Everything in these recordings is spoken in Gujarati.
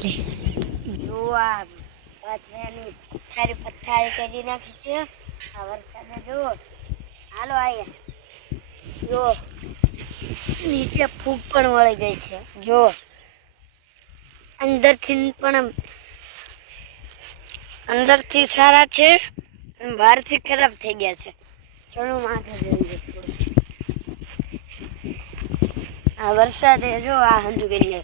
જો આ પાથરાની પથ્થારી કરી નાખી છે આ વરસાદે જો હાલો આયા જો નીચે ફૂગ પણ વળી ગઈ છે જો અંદરથી સારા છે અને બહારથી ખરાબ થઈ ગયા છે. ચલો માથે જોઈએ આ વરસાદે જો આ હંધુ કરી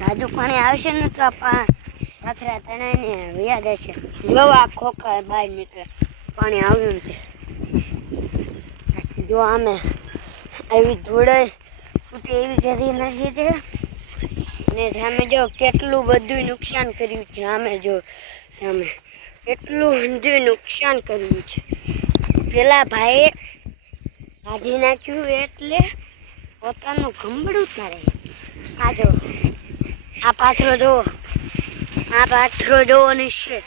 જાજુ પાણી આવશે ને તો પાથરા તણાઈને વ્યાજ હશે. જો આ ખોખા બહાર નીકળે પાણી આવ્યું છે. જો આમે આવી ધૂળે ફૂટે એવી કરી નાખી છે ને સામે જો કેટલું બધું નુકસાન કર્યું છે. આમે જો સામે કેટલું બધું નુકસાન કર્યું છે. પેલા ભાઈએ કાઢી નાખ્યું એટલે પોતાનું ગંબડું તારે આ જો આ પાથરો જોવો નિશ્ચય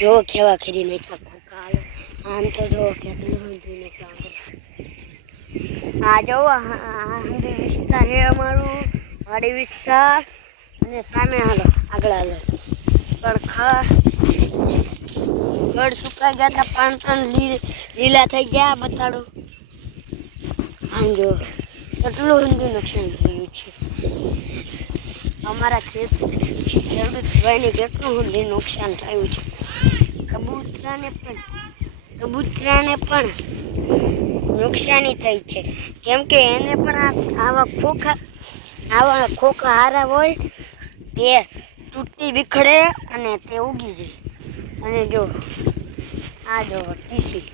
જો કેવા ખરી નાખ્યા ખોખા આમ તો જો કેટલું બધું નુકસાન આ જો વિસ્તાર છે અમારું વાડી વિસ્તાર અને સામે આગળ ગઢ સુકાઈ ગયા હતા પણ લીલા થઈ ગયા બતાડો. આમ જો કેટલું ઊંધું નુકસાન થયું છે. અમારા ખેડૂત ભાઈને કેટલું ઊંધું નુકસાન થયું છે. કબૂતરાને પણ નુકસાની થઈ છે કેમ કે એને પણ આવા ખોખા હારા હોય તે તૂટી વિખડે અને તે ઉગી જાય. અને જો આ જો ટીસી